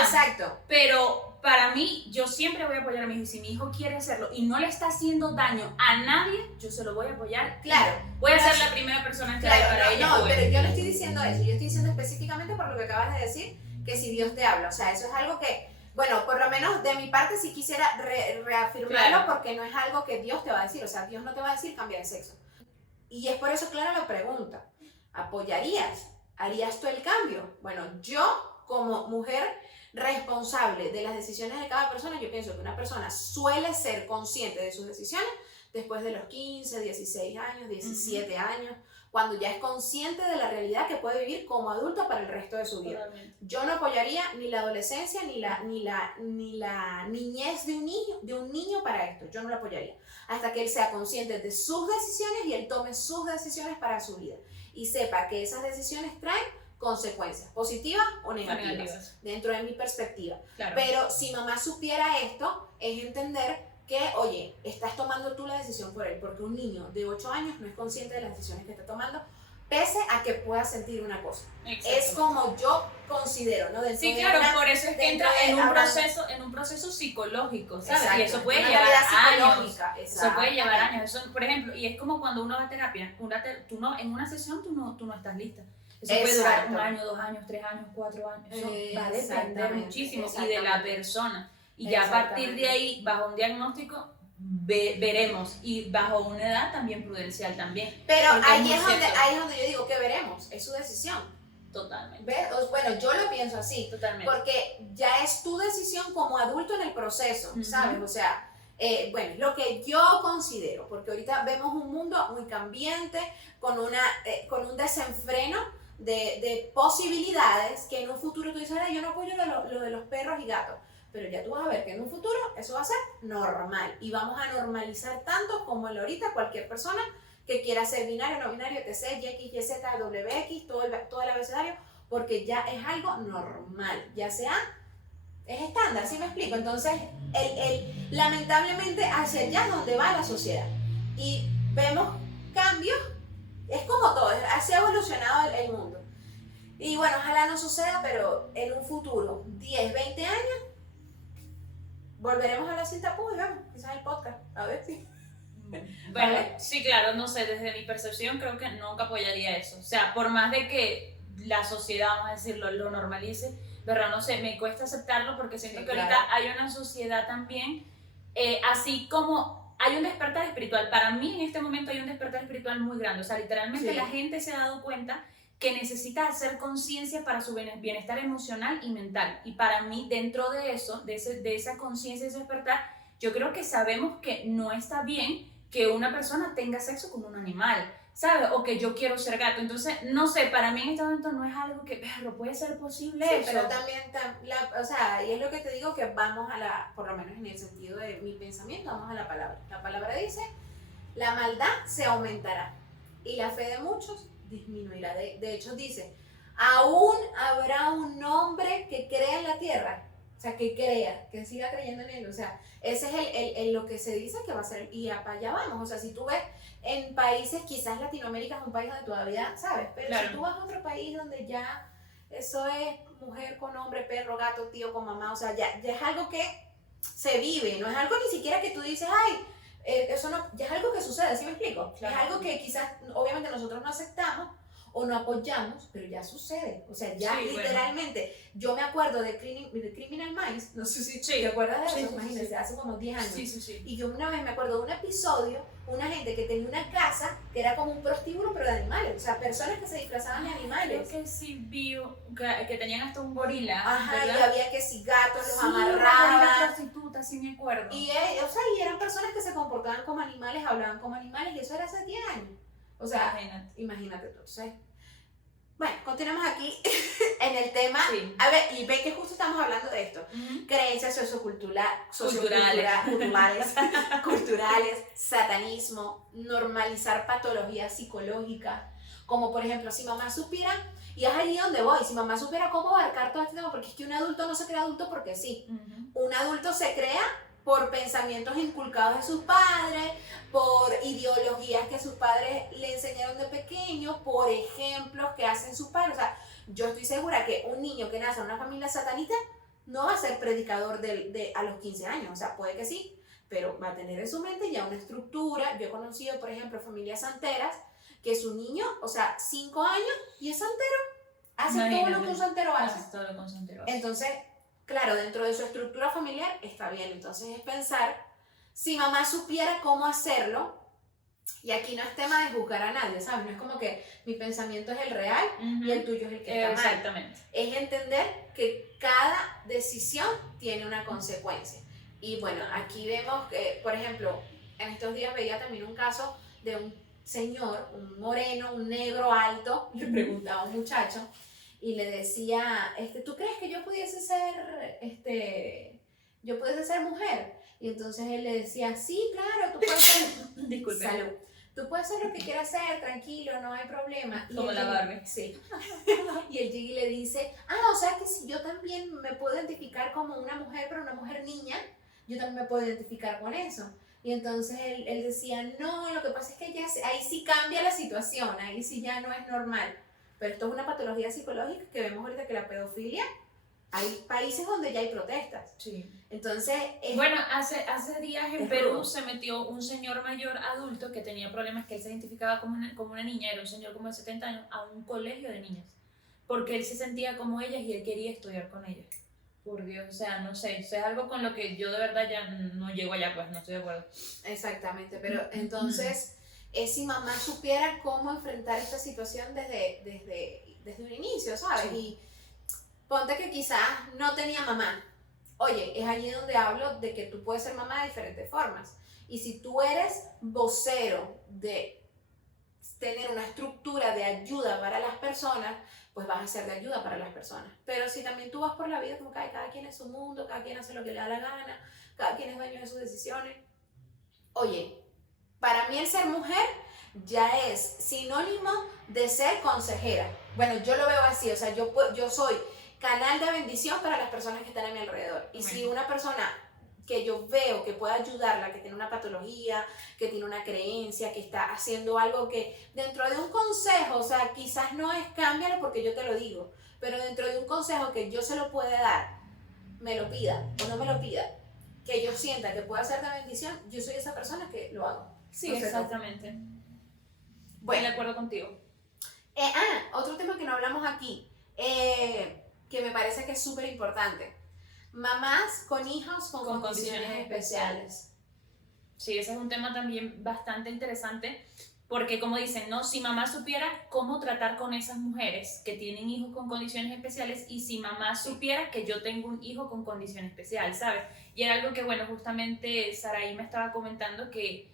exacto. Pero para mí, yo siempre voy a apoyar a mi hijo, y si mi hijo quiere hacerlo y no le está haciendo daño a nadie, yo se lo voy a apoyar. Claro. Voy a ser la primera persona que para ella. No, pero yo no estoy diciendo eso, yo estoy diciendo específicamente por lo que acabas de decir, que si Dios te habla, o sea, eso es algo que... Bueno, por lo menos de mi parte sí quisiera reafirmarlo, claro, porque no es algo que Dios te va a decir, o sea, Dios no te va a decir cambiar de sexo. Y es por eso clara la pregunta, ¿apoyarías? ¿Harías tú el cambio? Bueno, yo como mujer responsable de las decisiones de cada persona, yo pienso que una persona suele ser consciente de sus decisiones después de los 15, 16 años, 17 años, cuando ya es consciente de la realidad que puede vivir como adulto para el resto de su vida. Totalmente. Yo no apoyaría ni la adolescencia ni la niñez de un niño para esto. Yo no lo apoyaría. Hasta que él sea consciente de sus decisiones y él tome sus decisiones para su vida. Y sepa que esas decisiones traen consecuencias, positivas o negativas, dentro de mi perspectiva. Claro. Pero si mamá supiera esto, es entender que, oye, estás tomando tú la decisión por él, porque un niño de 8 años no es consciente de las decisiones que está tomando, pese a que pueda sentir una cosa. Es como yo considero, ¿no? Sí, claro, por eso es que entra en un proceso psicológico, ¿sabes? Exacto. Y eso puede llevar años. Eso puede llevar años. Eso, por ejemplo, y es como cuando uno va a terapia, en una sesión tú no estás lista. Eso puede durar 1 año, 2 años, 3 años, 4 años. Eso va a depender muchísimo y de la persona. Y ya a partir de ahí, bajo un diagnóstico, veremos, y bajo una edad también prudencial también. Pero ahí es donde yo digo que veremos, es su decisión. Totalmente. ¿Ves? Bueno, yo lo pienso así. Totalmente. Porque ya es tu decisión como adulto en el proceso, ¿sabes? O sea, bueno, lo que yo considero, porque ahorita vemos un mundo muy cambiante, con un desenfreno de posibilidades, que en un futuro tú dices, yo no apoyo lo de los perros y gatos. Pero ya tú vas a ver que en un futuro eso va a ser normal y vamos a normalizar tanto como en ahorita cualquier persona que quiera ser binario, no binario, etc, Y, Y, Z, WX, todo el abecedario, porque ya es algo normal, ya sea, es estándar, ¿sí me explico? Entonces, lamentablemente hacia allá es donde va la sociedad y vemos cambios, es como todo, así ha evolucionado el mundo. Y bueno, ojalá no suceda, pero en un futuro, 10, 20 años, volveremos a la cinta y vemos, quizás el podcast, a ver si. Bueno, sí, claro, no sé, desde mi percepción creo que nunca apoyaría eso. O sea, por más de que la sociedad, vamos a decirlo, lo normalice, pero no sé, me cuesta aceptarlo porque siento que ahorita hay una sociedad también, así como hay un despertar espiritual. Para mí en este momento hay un despertar espiritual muy grande. O sea, literalmente la gente se ha dado cuenta que necesita hacer conciencia para su bienestar emocional y mental. Y para mí, dentro de eso, de esa conciencia y ese despertar, yo creo que sabemos que no está bien que una persona tenga sexo con un animal, ¿sabes? O que yo quiero ser gato. Entonces, no sé, para mí en este momento no es algo que, pero puede ser posible eso. Pero también, o sea, y es lo que te digo, que vamos a por lo menos en el sentido de mi pensamiento, vamos a la palabra. La palabra dice, la maldad se aumentará y la fe de muchos disminuirá. De hecho dice, aún habrá un hombre que crea en la tierra, o sea, que crea, que siga creyendo en él. O sea, ese es lo que se dice que va a ser, y para allá vamos. O sea, si tú ves en países, quizás Latinoamérica es un país donde todavía, ¿sabes? Pero si tú vas a otro país donde ya eso es mujer con hombre, perro, gato, tío con mamá, o sea, ya es algo que se vive, no es algo ni siquiera que tú dices, ay, eso no, ya es algo que sucede, ¿sí me explico? Claro. Es algo que quizás, obviamente nosotros no aceptamos o no apoyamos, pero ya sucede. O sea, ya literalmente, yo me acuerdo de Criminal Minds, no sé si te acuerdas de eso, imagínate, hace como 10 años. Y yo una vez me acuerdo de un episodio, una gente que tenía una casa que era como un prostíbulo, pero de animales, o sea, personas que se disfrazaban de animales. Creo que sí vi que tenían hasta un gorila. Ajá, ¿verdad? Y había que si gatos los amarraban. Una prostituta, sí me acuerdo. Y, o sea, y eran personas que se comportaban como animales, hablaban como animales, y eso era hace 10 años. O sea, imagínate tú. Entonces, bueno, continuamos aquí en el tema. Sí. A ver, y ve que justo estamos hablando de esto. Creencias culturales, satanismo, normalizar patologías psicológicas, como por ejemplo, si mamá supiera, y es ahí donde voy, si mamá supiera cómo abarcar todo este tema, porque es que un adulto no se crea adulto porque sí. Un adulto se crea por pensamientos inculcados de sus padres, por ideologías que sus padres le enseñaron de pequeño, por ejemplos que hacen sus padres. O sea, yo estoy segura que un niño que nace en una familia satanista no va a ser predicador a los 15 años. O sea, puede que sí, pero va a tener en su mente ya una estructura. Yo he conocido, por ejemplo, familias santeras, que su niño, o sea, 5 años y es santero, hace todo lo que un santero hace. Entonces, claro, dentro de su estructura familiar está bien. Entonces es pensar, si mamá supiera cómo hacerlo, y aquí no es tema de juzgar a nadie, ¿sabes? No es como que mi pensamiento es el real y el tuyo es el que está mal. Exactamente. Es entender que cada decisión tiene una consecuencia. Y bueno, aquí vemos que, por ejemplo, en estos días veía también un caso de un señor, un moreno, un negro alto, le preguntaba a un muchacho, y le decía, ¿tú crees que yo pudiese ser mujer? Y entonces él le decía, sí, claro, tú puedes ser, disculpe, salud, tú puedes hacer lo que quieras hacer, tranquilo, no hay problema. Y Como el la Jiggy- Barbie. Sí. Y el Jiggy le dice, o sea que si yo también me puedo identificar como una mujer, pero una mujer niña, yo también me puedo identificar con eso. Y entonces él decía, no, lo que pasa es que ahí sí cambia la situación, ahí sí ya no es normal. Pero esto es una patología psicológica que vemos ahorita que la pedofilia, hay países donde ya hay protestas. Sí. Entonces, Bueno, hace días en es Perú rudo. se metió un señor mayor adulto que tenía problemas, que él se identificaba como una niña, era un señor como de 70 años, a un colegio de niñas, porque él se sentía como ellas y él quería estudiar con ellas. Por Dios, o sea, no sé, es algo con lo que yo de verdad ya no llego allá, pues no estoy de acuerdo. Exactamente, pero entonces, si mamá supiera cómo enfrentar esta situación desde un inicio, ¿sabes? Sí. Y ponte que quizás no tenía mamá. Oye, es allí donde hablo de que tú puedes ser mamá de diferentes formas. Y si tú eres vocero de tener una estructura de ayuda para las personas, pues vas a ser de ayuda para las personas. Pero si también tú vas por la vida como que cada quien es su mundo, cada quien hace lo que le da la gana, cada quien es dueño de sus decisiones. Oye, para mí el ser mujer ya es sinónimo de ser consejera. Bueno, yo lo veo así, o sea, yo soy canal de bendición para las personas que están a mi alrededor. Y si una persona que yo veo que puede ayudarla, que tiene una patología, que tiene una creencia, que está haciendo algo que dentro de un consejo, o sea, quizás no es cámbialo porque yo te lo digo, pero dentro de un consejo que yo se lo pueda dar, me lo pida o no me lo pida, que yo sienta que pueda ser de bendición, yo soy esa persona que lo hago. Sí, No sé, exactamente. Estoy bueno, de acuerdo contigo. otro tema que no hablamos aquí, que me parece que es súper importante. Mamás con hijos con condiciones especiales. Sí, ese es un tema también bastante interesante, porque como dicen, ¿no? Si mamá supiera cómo tratar con esas mujeres que tienen hijos con condiciones especiales, y si mamá supiera que yo tengo un hijo con condición especial, ¿sabes? Y era algo que, bueno, justamente Saraí me estaba comentando que,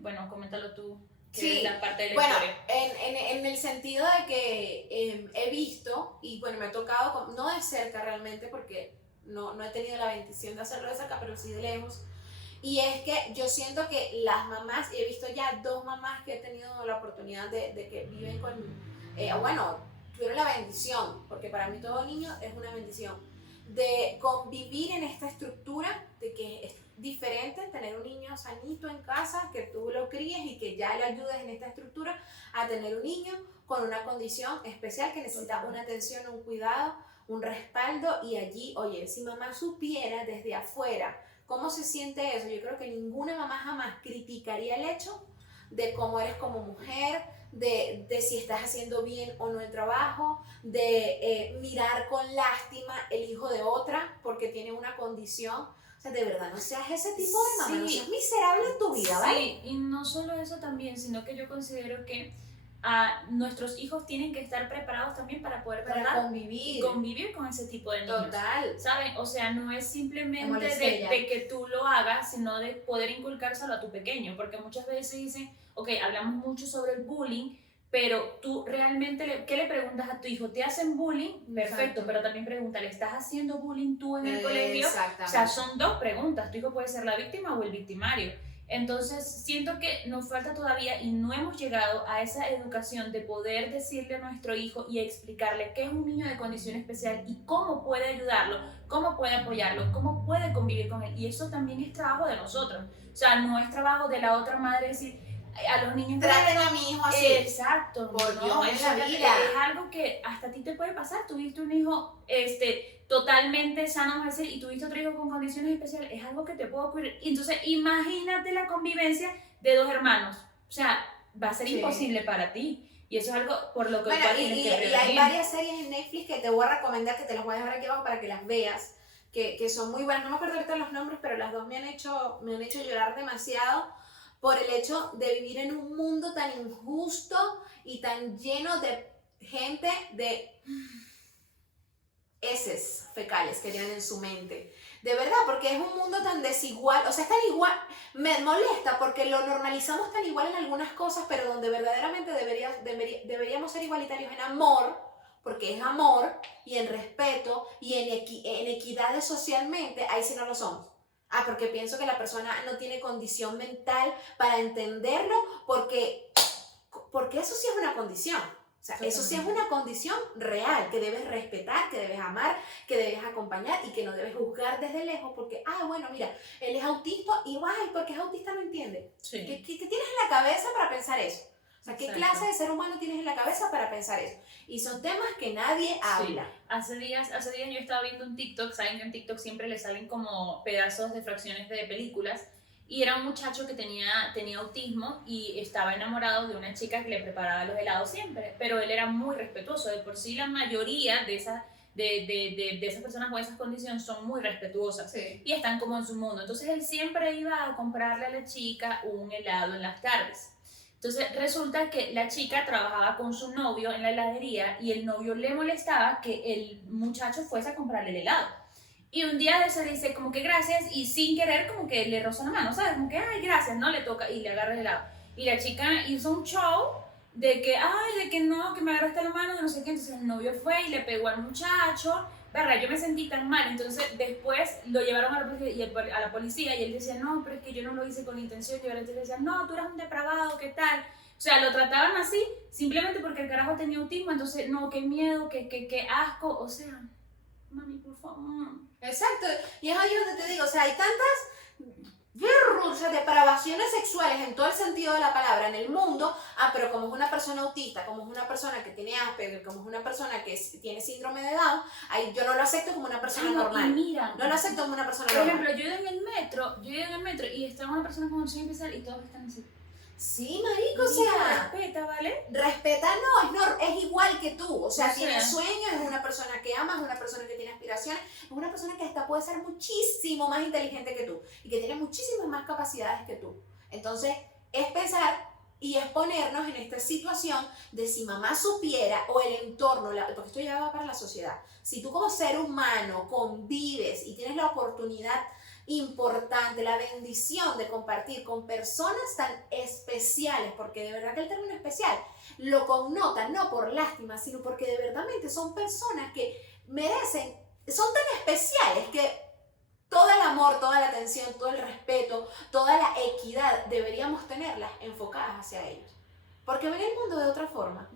bueno, coméntalo tú, que Sí, es la parte de la bueno, historia. en el sentido de que he visto, y bueno, me ha tocado, no de cerca realmente, porque no he tenido la bendición de hacerlo de cerca, pero sí de lejos. Y es que yo siento que las mamás, y he visto ya dos mamás que he tenido la oportunidad de que viven con, bueno, tuvieron la bendición, porque para mí todo niño es una bendición, de convivir en esta estructura, de que es diferente tener un niño sanito en casa, que tú lo críes y que ya le ayudes en esta estructura, a tener un niño con una condición especial que necesita una atención, un cuidado, un respaldo. Y allí, oye, si mamá supiera desde afuera cómo se siente eso, yo creo que ninguna mamá jamás criticaría el hecho de cómo eres como mujer, de si estás haciendo bien o no el trabajo, de mirar con lástima el hijo de otra porque tiene una condición. O sea, de verdad, no seas ese tipo de mamá, no seas miserable en tu vida, ¿vale? Sí, y no solo eso también, sino que yo considero que nuestros hijos tienen que estar preparados también para poder Para tratar convivir. y convivir con ese tipo de niños. Total. ¿Saben? O sea, no es simplemente molestia. de que tú lo hagas, sino de poder inculcárselo a tu pequeño, porque muchas veces dicen, ok, hablamos mucho sobre el bullying, pero tú realmente, ¿qué le preguntas a tu hijo? ¿Te hacen bullying? Perfecto, Exacto. pero también pregúntale, ¿estás haciendo bullying tú en el colegio? Exactamente. O sea, son dos preguntas, tu hijo puede ser la víctima o el victimario. Entonces, siento que nos falta todavía y no hemos llegado a esa educación de poder decirle a nuestro hijo y explicarle qué es un niño de condición especial y cómo puede ayudarlo, cómo puede apoyarlo, cómo puede convivir con él. Y eso también es trabajo de nosotros. O sea, no es trabajo de la otra madre decir a los niños... Traten a mi hijo así. Exacto. Por no, Dios, es en la vida. Es algo que hasta a ti te puede pasar. Tuviste un hijo totalmente sano, vamos a decir, y tuviste otro hijo con condiciones especiales, es algo que te puede ocurrir. Y entonces, imagínate la convivencia de dos hermanos. O sea, va a ser imposible para ti. Y eso es algo por lo que bueno, tienes que prevenir. Y hay varias series en Netflix que te voy a recomendar, que te las voy a dejar aquí abajo para que las veas, que son muy buenas. No me acuerdo ahorita los nombres, pero las dos me han hecho llorar demasiado por el hecho de vivir en un mundo tan injusto y tan lleno de gente de heces fecales que tienen en su mente. De verdad, porque es un mundo tan desigual, o sea, es tan igual, me molesta porque lo normalizamos tan igual en algunas cosas, pero donde verdaderamente deberíamos ser igualitarios en amor, porque es amor, y en respeto, y en equidades socialmente, ahí sí no lo somos. Porque pienso que la persona no tiene condición mental para entenderlo, porque eso sí es una condición. O sea, eso sí es una condición real, que debes respetar, que debes amar, que debes acompañar y que no debes juzgar desde lejos porque, bueno, mira, él es autista y, porque es autista no entiende. Sí. ¿Qué tienes en la cabeza para pensar eso? O sea, ¿qué Exacto. clase de ser humano tienes en la cabeza para pensar eso? Y son temas que nadie habla. Sí. Hace días yo estaba viendo un TikTok, saben que en TikTok siempre le salen como pedazos de fracciones de películas, y era un muchacho que tenía autismo y estaba enamorado de una chica que le preparaba los helados siempre, pero él era muy respetuoso. De por sí la mayoría de esas personas con esas condiciones son muy respetuosas, sí, y están como en su mundo. Entonces él siempre iba a comprarle a la chica un helado en las tardes. Entonces resulta que la chica trabajaba con su novio en la heladería y el novio le molestaba que el muchacho fuese a comprarle el helado. Y un día de eso le dice como que gracias, y sin querer como que le rozó la mano, ¿sabes? Como que, ay, gracias, ¿no? Le toca y le agarra el helado. Y la chica hizo un show de que, de que no, que me agarraste la mano, de no sé qué. Entonces el novio fue y le pegó al muchacho. Verdad, yo me sentí tan mal. Entonces después lo llevaron a la policía y él decía, no, pero es que yo no lo hice con intención. Y ahora le decía, no, tú eres un depravado, ¿qué tal? O sea, lo trataban así simplemente porque el carajo tenía autismo. Entonces, no, qué miedo, qué asco. O sea, mami, por favor. Exacto, y es ahí donde te digo, o sea, hay tantas depravaciones sexuales en todo el sentido de la palabra en el mundo, pero como es una persona autista, como es una persona que tiene Asperger, como es una persona que tiene síndrome de Down, ahí yo no lo acepto como una persona normal. Y mira, no lo acepto como una persona por normal. ejemplo, yo he ido en el metro y está una persona con condición especial y todos están así. Sí, marico, o sea, respeta, ¿vale? Respeta es igual que tú, o sea, tiene sueños, es una persona que ama, es una persona que tiene aspiraciones, es una persona que hasta puede ser muchísimo más inteligente que tú y que tiene muchísimas más capacidades que tú. Entonces, es pensar y es ponernos en esta situación de si mamá supiera o el entorno, porque esto ya va para la sociedad, si tú como ser humano convives y tienes la oportunidad importante, la bendición de compartir con personas tan especiales, porque de verdad que el término especial lo connotan no por lástima, sino porque de verdad son personas que merecen, son tan especiales que todo el amor, toda la atención, todo el respeto, toda la equidad deberíamos tenerlas enfocadas hacia ellos. Porque ven el mundo de otra forma,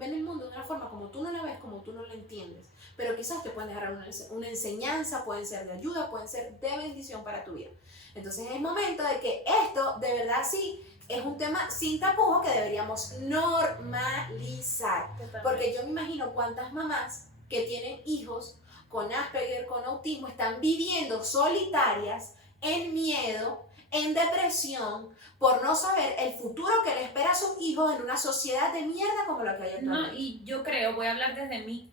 como tú no la ves, como tú no la entiendes. Pero quizás te pueden dejar una enseñanza, pueden ser de ayuda, pueden ser de bendición para tu vida. Entonces es momento de que esto, de verdad sí, es un tema sin tapujos que deberíamos normalizar. Totalmente. Porque yo me imagino cuántas mamás que tienen hijos con Asperger, con autismo, están viviendo solitarias, en miedo, en depresión, por no saber el futuro que le espera a sus hijos en una sociedad de mierda como la que hay actualmente. No, y yo creo, voy a hablar desde mí,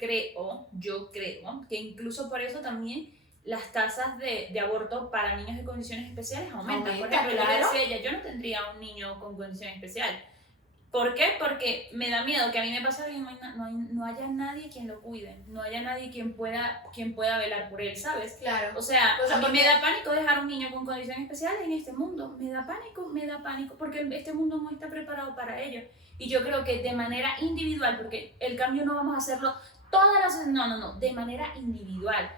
yo creo que incluso por eso también las tasas de aborto para niños de condiciones especiales aumentan. Por ejemplo, claro. yo decía yo no tendría un niño con condición especial. ¿Por qué? Porque me da miedo que a mí me pase algo y no haya nadie quien lo cuide, no haya nadie quien pueda velar por él, ¿sabes? Claro. O sea, a mí me da pánico dejar un niño con condiciones especiales en este mundo. Me da pánico, porque este mundo no está preparado para ello. Y yo creo que de manera individual, porque el cambio no vamos a hacerlo todas las... No, de manera individual.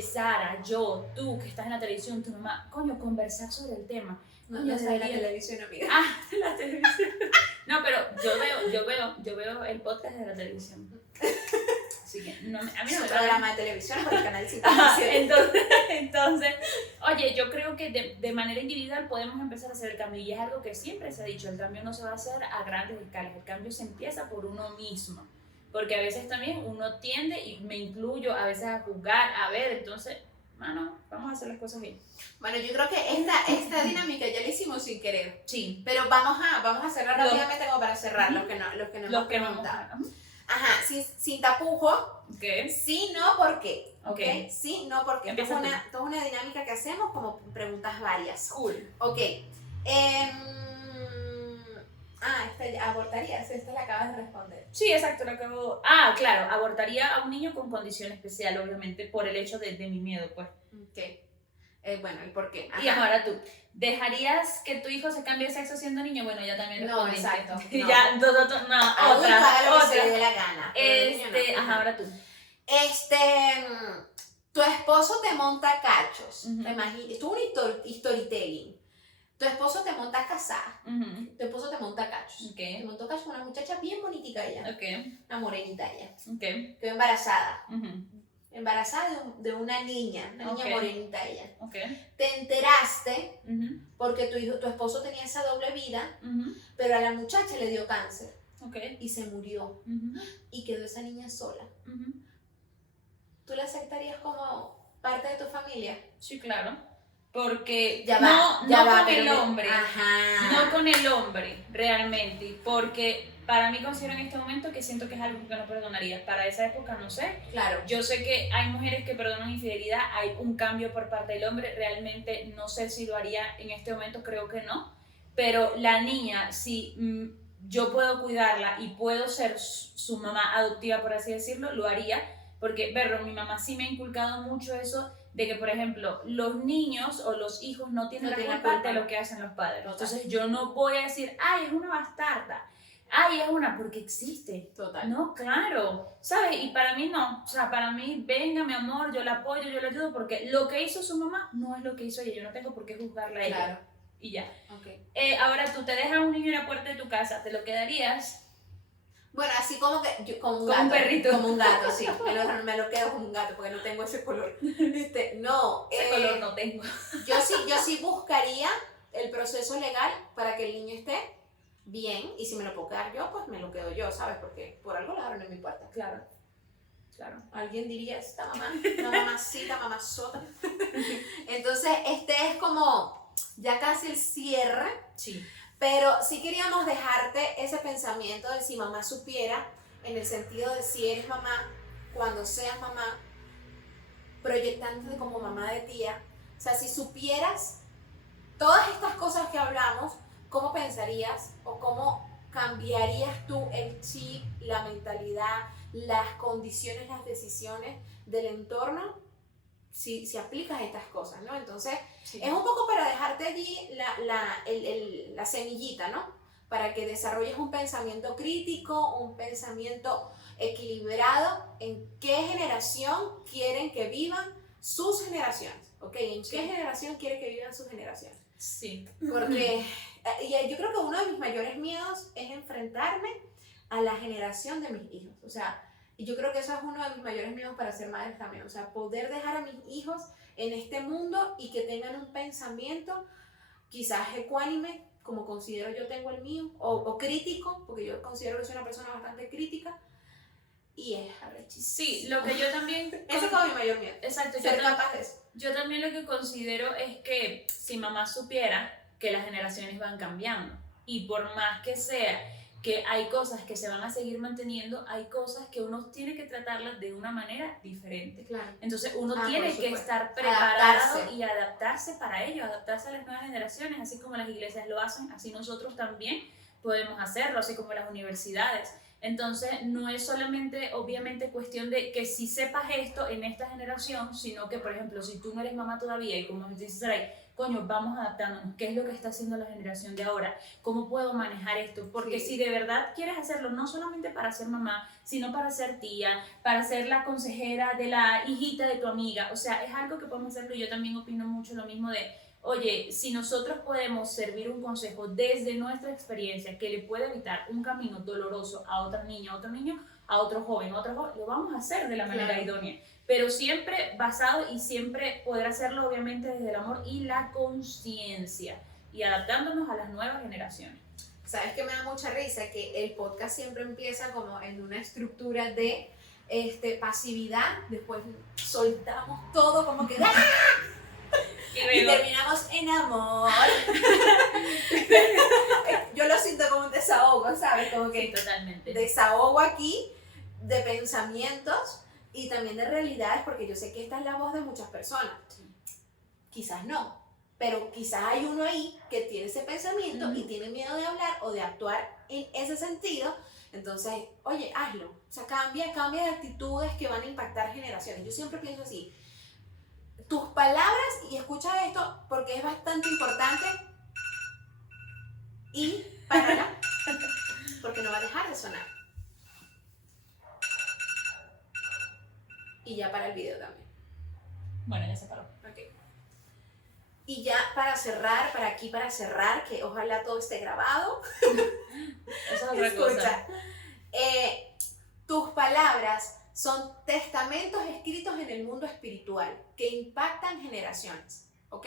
Sara, yo, tú que estás en la televisión, tu mamá, conversar sobre el tema. No sé de la televisión, amiga. La televisión. No, pero yo veo el podcast de la televisión. Así que a mí no me un programa de televisión por el canal 5. Entonces, oye, yo creo que de manera individual podemos empezar a hacer el cambio, y es algo que siempre se ha dicho, el cambio no se va a hacer a grandes escalas, el cambio se empieza por uno mismo, porque a veces también uno tiende, y me incluyo, a veces a juzgar, a ver, entonces, vamos a hacer las cosas bien. Bueno, yo creo que esta dinámica ya la hicimos sin querer. Sí. Pero vamos a hacerlo rápidamente como para cerrar los que no hemos preguntado. Ajá, sin tapujo. ¿Qué? Sí, no, ¿por qué? Okay. Sí, no, ¿por qué? Esto es una dinámica que hacemos como preguntas varias. Cool. Ok. ¿Abortarías? Esta la acabas de responder. Sí, exacto, lo acabo... claro, abortaría a un niño con condición especial, obviamente, por el hecho de mi miedo, pues. Ok. Bueno, ¿y por qué? Ajá. Y ahora tú, ¿dejarías que tu hijo se cambie de sexo siendo niño? Bueno, ya también respondiste. No, exacto. No. Ya, otra. Se le dé la gana. Ahora tú. Tu esposo te monta cachos, Ujú. te imaginas, esto es un storytelling. Tu esposo te monta casada, tu esposo te monta cachos. Te Ok, montó cachos, una muchacha bien bonita ella, ok, una morenita ella. ok. Quedó embarazada, Ujú. embarazada de una niña Ok. morenita ella. Ok. Te enteraste Ujú. porque tu esposo tenía esa doble vida, Ujú. pero a la muchacha le dio cáncer Ok. y se murió Ujú. y quedó esa niña sola. Ujú. ¿Tú la aceptarías como parte de tu familia? Sí, claro. Porque Ya no, va, ya no va, con pero el hombre. Ajá. No con el hombre, realmente. Porque para mí considero en este momento que siento que es algo que no perdonaría. Para esa época no sé. Claro. Yo sé que hay mujeres que perdonan infidelidad, hay un cambio por parte del hombre. Realmente no sé si lo haría en este momento, creo que no. Pero la niña, si yo puedo cuidarla y puedo ser su mamá adoptiva, por así decirlo, lo haría. Porque, verlo, mi mamá sí me ha inculcado mucho eso de que, por ejemplo, los niños o los hijos no tienen la culpa de lo que hacen los padres. Total. Entonces yo no voy a decir, ay, es una bastarda, ay, es una, porque existe. Total. No, claro, ¿sabes? Y para mí no, o sea, para mí, venga, mi amor, yo la apoyo, yo la ayudo, porque lo que hizo su mamá no es lo que hizo ella, yo no tengo por qué juzgarla a ella. Claro. Y ya. Okay. Ahora tú te dejas un niño en la puerta de tu casa, ¿te lo quedarías? Bueno, así como que como un Como gato. un perrito. Como un gato, sí. Me lo quedo como un gato porque no tengo ese color. No. Ese color no tengo. Yo sí buscaría el proceso legal para que el niño esté bien. Y si me lo puedo quedar yo, pues me lo quedo yo, ¿sabes? Porque por algo lo abren en mi puerta. Claro. Claro. Alguien diría, esta mamá, una mamacita, mamazota. Entonces, es como ya casi el cierre. Sí. Pero sí queríamos dejarte ese pensamiento de si mamá supiera, en el sentido de si eres mamá, cuando seas mamá, proyectándote como mamá de tía. O sea, si supieras todas estas cosas que hablamos, ¿cómo pensarías o cómo cambiarías tú el chip, la mentalidad, las condiciones, las decisiones del entorno si aplicas estas cosas, ¿no? Entonces, Sí. es un poco para dejarte allí la semillita, ¿no? Para que desarrolles un pensamiento crítico, un pensamiento equilibrado en qué generación quieren que vivan sus generaciones, ¿ok? ¿En qué generación quieren que vivan sus generaciones? Sí. Porque yo creo que uno de mis mayores miedos es enfrentarme a la generación de mis hijos, o sea, y yo creo que eso es uno de mis mayores miedos para ser madre también, o sea, poder dejar a mis hijos en este mundo y que tengan un pensamiento quizás ecuánime, como considero yo tengo el mío, o crítico, porque yo considero que soy una persona bastante crítica, y es arrechísimo. Sí, lo que yo también... Ese es como mi mayor miedo. Exacto. Ser capaz de eso. Yo también lo que considero es que si mamá supiera que las generaciones van cambiando y por más que sea que hay cosas que se van a seguir manteniendo, hay cosas que uno tiene que tratarlas de una manera diferente. Claro. Entonces uno por tiene que supuesto. estar preparado Adaptarse. y adaptarse para ello, adaptarse a las nuevas generaciones, así como las iglesias lo hacen, así nosotros también podemos hacerlo, así como las universidades. Entonces no es solamente obviamente cuestión de que si sepas esto en esta generación, sino que por ejemplo si tú no eres mamá todavía y como dices Saray, coño, vamos adaptándonos, ¿qué es lo que está haciendo la generación de ahora? ¿Cómo puedo manejar esto? Porque Sí. si de verdad quieres hacerlo no solamente para ser mamá, sino para ser tía, para ser la consejera de la hijita de tu amiga, o sea, es algo que podemos hacerlo y yo también opino mucho lo mismo de, oye, si nosotros podemos servir un consejo desde nuestra experiencia que le puede evitar un camino doloroso a otra niña, a otro niño, a otro joven, lo vamos a hacer de la manera idónea, pero siempre basado y siempre poder hacerlo obviamente desde el amor y la conciencia y adaptándonos a las nuevas generaciones. ¿Sabes qué me da mucha risa? Que el podcast siempre empieza como en una estructura de pasividad, después soltamos todo como que ¡ah! Y terminamos en amor. Yo lo siento como un desahogo, ¿sabes? Como que sí, totalmente. Desahogo aquí de pensamientos y también de realidades, porque yo sé que esta es la voz de muchas personas. Sí. Quizás no, pero quizás hay uno ahí que tiene ese pensamiento y tiene miedo de hablar o de actuar en ese sentido. Entonces, oye, hazlo. O sea, cambia de actitudes que van a impactar generaciones. Yo siempre pienso así. Tus palabras, y escucha esto porque es bastante importante, y párala, porque no va a dejar de sonar. Y ya para el video también. Bueno, ya se paró. Ok. Y ya para cerrar, que ojalá todo esté grabado. Eso es otra cosa. Escucha, tus palabras son testamentos escritos en el mundo espiritual que impactan generaciones, ¿ok?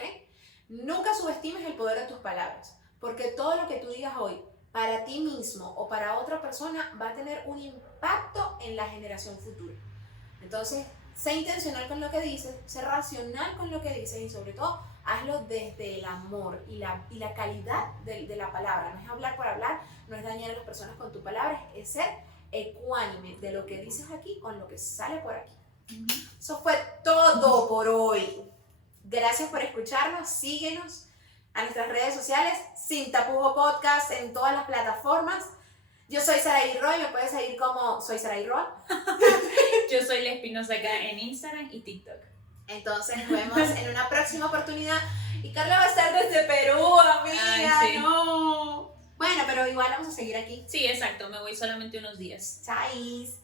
Nunca subestimes el poder de tus palabras, porque todo lo que tú digas hoy para ti mismo o para otra persona va a tener un impacto en la generación futura. Entonces, sé intencional con lo que dices, sé racional con lo que dices y sobre todo, hazlo desde el amor y la calidad de la palabra. No es hablar por hablar, no es dañar a las personas con tus palabras, es ser ecuánime de lo que dices aquí con lo que sale por aquí. Eso fue todo por hoy. Gracias por escucharnos, síguenos a nuestras redes sociales, Sin Tapujo Podcast en todas las plataformas. Yo soy Saraí Roy, me puedes seguir como Soy Saraí Roy. Yo soy La Espinosa acá en Instagram y TikTok. Entonces nos vemos en una próxima oportunidad. Y Carla va a estar desde Perú, amiga. Ay, sí. No. Bueno, pero igual vamos a seguir aquí. Sí, exacto, me voy solamente unos días. Chais.